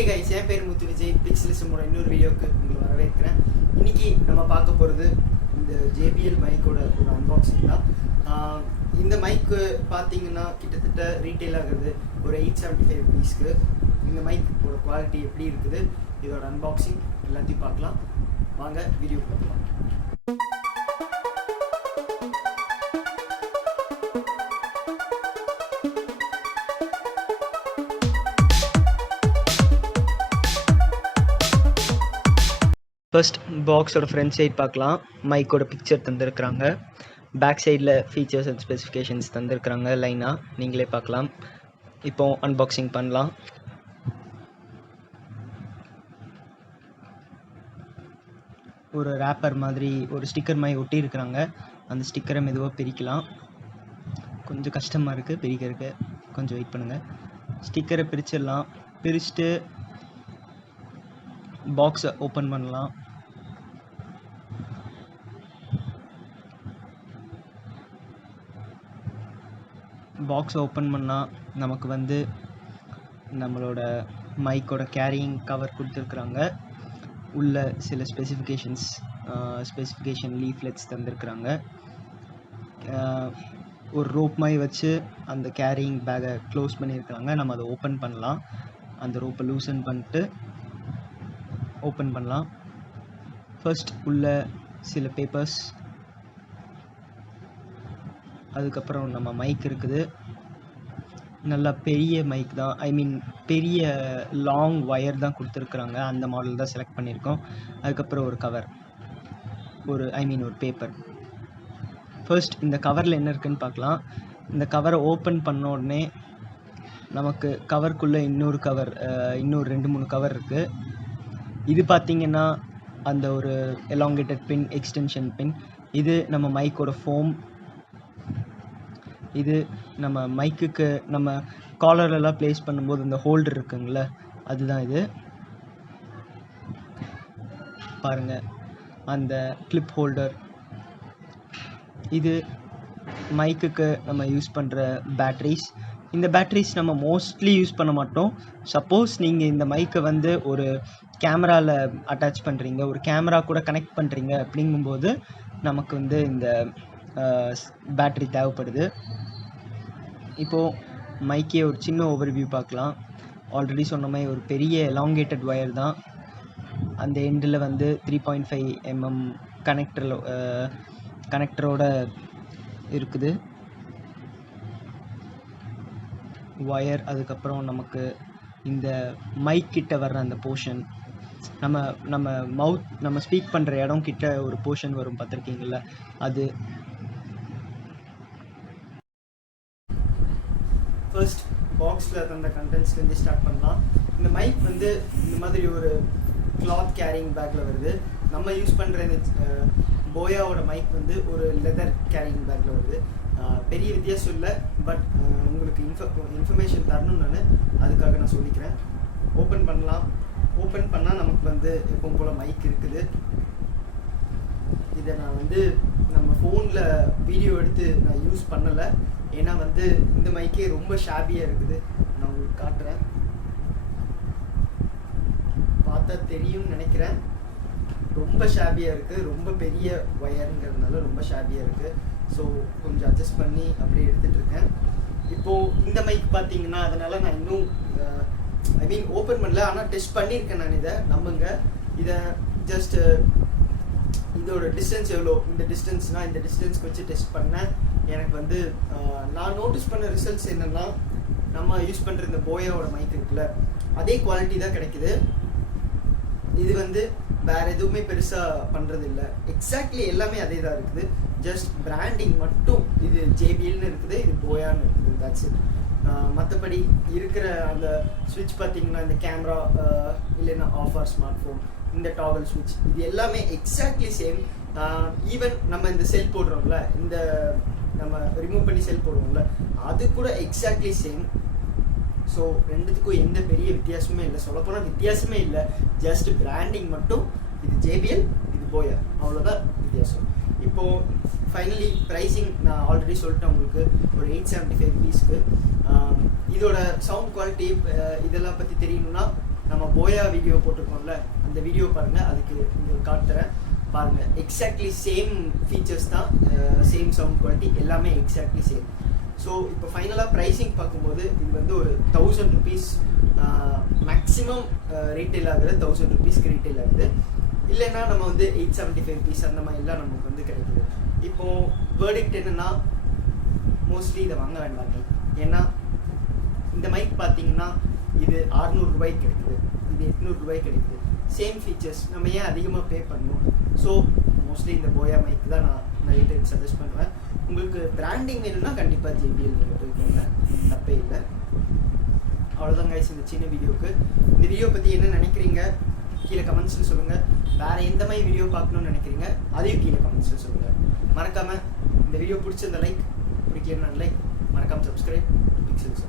Hey guys, என் பேர் முத்து விஜய். பிக்சலிசமோட இன்னொரு வீடியோக்கு உங்களை வரவேற்கிறேன். இன்னைக்கு நம்ம பார்க்க போகிறது இந்த JBL மைக்கோட ஒரு அன்பாக்சிங் தான். இந்த மைக்கு பார்த்தீங்கன்னா கிட்டத்தட்ட ரீட்டைல் ஆகுறது ஒரு 875 rupeesக்கு. இந்த மைக்கோட குவாலிட்டி எப்படி இருக்குது, இதோட அன்பாக்சிங் எல்லாத்தையும் பார்க்கலாம். வாங்க வீடியோ பார்க்கலாம். ஃபர்ஸ்ட் பாக்ஸோட ஃப்ரண்ட் சைட் பார்க்கலாம். மைக்கோட பிக்சர் தந்துருக்குறாங்க. பேக் சைடில் ஃபீச்சர்ஸ் அண்ட் ஸ்பெசிஃபிகேஷன்ஸ் தந்துருக்குறாங்க. லைனாக நீங்களே பார்க்கலாம். இப்போ அன்பாக்சிங் பண்ணலாம். ஒரு ரேப்பர் மாதிரி ஒரு ஸ்டிக்கர் மாதிரி ஒட்டி இருக்கிறாங்க. அந்த ஸ்டிக்கரை மெதுவாக பிரிக்கலாம். கொஞ்சம் கஷ்டமாக இருக்குது பிரிக்கிறதுக்கு, கொஞ்சம் வெயிட் பண்ணுங்கள். ஸ்டிக்கரை பிரிச்சிடலாம். பிரிச்சுட்டு பாக்ஸை ஓப்பன் பண்ணலாம். பாக்ஸை ஓப்பன் பண்ணால் நமக்கு வந்து நம்மளோட மைக்கோட கேரியிங் கவர் கொடுத்துருக்குறாங்க. உள்ள சில ஸ்பெசிஃபிகேஷன் லீஃப்லெட்ஸ் தந்துருக்குறாங்க. ஒரு ரோப் மாதிரி வச்சு அந்த கேரியிங் பேக்கை க்ளோஸ் பண்ணியிருக்கிறாங்க. நம்ம அதை ஓப்பன் பண்ணலாம். அந்த ரோப்பை லூசன் பண்ணிட்டு ஓப்பன் பண்ணலாம். ஃபர்ஸ்ட் உள்ள சில பேப்பர்ஸ், அதுக்கப்புறம் நம்ம மைக் இருக்குது. நல்லா பெரிய மைக் தான், பெரிய லாங் ஒயர் தான் கொடுத்துருக்குறாங்க. அந்த மாடல் தான் செலக்ட் பண்ணியிருக்கோம். அதுக்கப்புறம் ஒரு கவர், ஒரு பேப்பர். ஃபர்ஸ்ட் இந்த கவரில் என்ன இருக்குதுன்னு பார்க்கலாம். இந்த கவரை ஓப்பன் பண்ண உடனே நமக்கு கவருக்குள்ளே இன்னொரு 2-3 கவர் இருக்குது. இது பார்த்திங்கன்னா அந்த ஒரு எலாங்கேட்டட் பின், எக்ஸ்டென்ஷன் பின். இது நம்ம மைக்கோட ஃபோம். இது நம்ம மைக்குக்கு நம்ம காலர்லாம் ப்ளேஸ் பண்ணும்போது இந்த ஹோல்டர் இருக்குங்கள, அதுதான் இது. பாருங்கள், அந்த கிளிப் ஹோல்டர். இது மைக்குக்கு நம்ம யூஸ் பண்ணுற பேட்ரிஸ். இந்த பேட்ரிஸ் நம்ம மோஸ்ட்லி யூஸ் பண்ண மாட்டோம். சப்போஸ் நீங்கள் இந்த மைக்கை வந்து ஒரு கேமராவில் அட்டாச் பண்ணுறீங்க, ஒரு கேமரா கூட கனெக்ட் பண்ணுறீங்க அப்படிங்கும்போது நமக்கு வந்து இந்த பேட்ரி தேவைப்படுது. இப்போது மைக்கே ஒரு சின்ன ஓவர்வியூ பார்க்கலாம். ஆல்ரெடி சொன்ன மாதிரி ஒரு பெரிய எலாங்கேட்டட் ஒயர் தான். அந்த எண்டில் வந்து 3.5 mm கனெக்டரோட இருக்குது ஒயர். அதுக்கப்புறம் நமக்கு இந்த மைக் கிட்ட வர்ற அந்த போர்ஷன், நம்ம ஸ்பீக் பண்ணுற இடம் கிட்ட ஒரு போர்ஷன் வரும், பார்த்துருக்கீங்கள, அது. ஃபர்ஸ்ட் பாக்ஸில் தந்த கண்டென்ட்ஸ்லேருந்து ஸ்டார்ட் பண்ணலாம். இந்த மைக் வந்து இந்த மாதிரி ஒரு கிளாத் கேரிங் பேக்கில் வருது. நம்ம யூஸ் பண்ணுற இந்த போயாவோட மைக் வந்து ஒரு லெதர் கேரிங் பேக்கில் வருது. பெரிய வித்தியாசம் இல்லை, பட் உங்களுக்கு இன்ஃபர்மேஷன் தரணும், அதுக்காக நான் சொல்லிக்கிறேன். ஓப்பன் பண்ணலாம். ஓப்பன் பண்ணால் நமக்கு வந்து எப்பவும் போல் மைக் இருக்குது. இதை நான் வந்து நம்ம ஃபோனில் வீடியோ எடுத்து நான் யூஸ் பண்ணலை. ஏன்னா வந்து இந்த மைக்கே ரொம்ப ஷாபியாக இருக்குது. நான் உங்களுக்கு காட்டுறேன், பார்த்தா தெரியும்னு நினைக்கிறேன். ரொம்ப ஷாபியாக இருக்குது. ரொம்ப பெரிய ஒயருங்கிறதுனால ரொம்ப ஷாபியாக இருக்குது. ஸோ கொஞ்சம் அட்ஜஸ்ட் பண்ணி அப்படியே எடுத்துகிட்டு இருக்கேன். இப்போது இந்த மைக் பார்த்தீங்கன்னா, அதனால் நான் இன்னும் ஓப்பன் பண்ணல, ஆனால் டெஸ்ட் பண்ணியிருக்கேன் நான். இதை நம்புங்க. இதை ஜஸ்ட் இதோட டிஸ்டன்ஸ் எவ்வளோ, இந்த டிஸ்டன்ஸ்னால் இந்த டிஸ்டன்ஸ்க்கு வச்சு டெஸ்ட் பண்ணேன். எனக்கு வந்து நான் நோட்டீஸ் பண்ண ரிசல்ட்ஸ் என்னென்னா, நம்ம யூஸ் பண்ணுற இந்த போயாவோட மைக் இருக்குல்ல, அதே குவாலிட்டி தான் கிடைக்குது. இது வந்து வேறு எதுவுமே பெருசாக பண்ணுறது இல்லை. எக்ஸாக்ட்லி எல்லாமே அதே தான் இருக்குது. ஜஸ்ட் பிராண்டிங் மட்டும் இது JBLன்னு இருக்குது, இது போயான்னு இருக்குது. That's it. மற்றபடி இருக்கிற அந்த ஸ்விட்ச் பார்த்திங்கன்னா, இந்த கேமரா இல்லைன்னா ஆஃப் ஆர் ஸ்மார்ட் ஃபோன், இந்த டாகல் ஸ்விட்ச், இது எல்லாமே எக்ஸாக்ட்லி சேம். ஈவன் நம்ம இந்த செல் போடுறோம்ல, இந்த நம்ம ரிமூவ் பண்ணி செல் போடுவோம்ல, அது கூட எக்ஸாக்ட்லி சேம். ஸோ ரெண்டுத்துக்கும் எந்த பெரிய வித்தியாசமே இல்லை. சொல்லப்போனால் வித்தியாசமே இல்லை, ஜஸ்ட் பிராண்டிங் மட்டும். இது JBL, இது போயா, அவ்வளோதான் வித்தியாசம். இப்போது ஃபைனலி ப்ரைஸிங் நான் ஆல்ரெடி சொல்லிட்டேன் உங்களுக்கு, ஒரு 875 rupeesக்கு. இதோட சவுண்ட் குவாலிட்டி இதெல்லாம் பற்றி தெரியணும்னா நம்ம போயா வீடியோ போட்டிருக்கோம்ல அந்த வீடியோ பாருங்கள், அதுக்கு உங்களுக்கு காட்டுறேன் பாருங்கள். எக்ஸாக்ட்லி சேம் ஃபீச்சர்ஸ் தான், சேம் சவுண்ட் குவாலிட்டி எல்லாமே எக்ஸாக்ட்லி சேம். ஸோ இப்போ ஃபைனலாக ப்ரைஸிங் பார்க்கும்போது இது வந்து ஒரு 1000 rupees மேக்ஸிமம் ரீட்டைல் ஆகுது, 1000 rupeesக்கு ரீட்டைல் ஆகுது. இல்லைன்னா நம்ம வந்து 875 rupees அந்த மாதிரிலாம் நமக்கு வந்து கிடைக்குது. இப்போது வேர்டிக்ட் என்னென்னா மோஸ்ட்லி இதை வாங்க வேண்டாங்க. ஏன்னா இந்த மைக் பார்த்தீங்கன்னா இது 600 ரூபாய்க்கு கிடைக்குது, இது 800 ரூபாய்க்கு கிடைக்குது. சேம் ஃபீச்சர்ஸ், நம்ம ஏன் அதிகமாக பே பண்ணணும்? ஸோ மோஸ்ட்லி இந்த போயா மைக் தான் நான் நிறைய சஜஸ்ட் பண்ணுவேன். உங்களுக்கு பிராண்டிங் வேணும்னா கண்டிப்பாக JBL நீங்கள் போய்க்கோங்க, தப்பே இல்லை. அவ்வளோதான் கைஸ் இந்த சின்ன வீடியோவுக்கு. இந்த வீடியோ பற்றி என்ன நினைக்கிறீங்க கீழே கமெண்ட்ஸில் சொல்லுங்கள். வேறு எந்த மாதிரி வீடியோ பார்க்கணுன்னு நினைக்கிறீங்க அதையும் கீழே கமெண்ட்ஸில் சொல்லுங்கள். மறக்காமல் இந்த வீடியோ பிடிச்சிருந்த லைக், பிடிக்கலன்னா லைக், மறக்காமல் சப்ஸ்கிரைப். பிக்சல்ஸ்.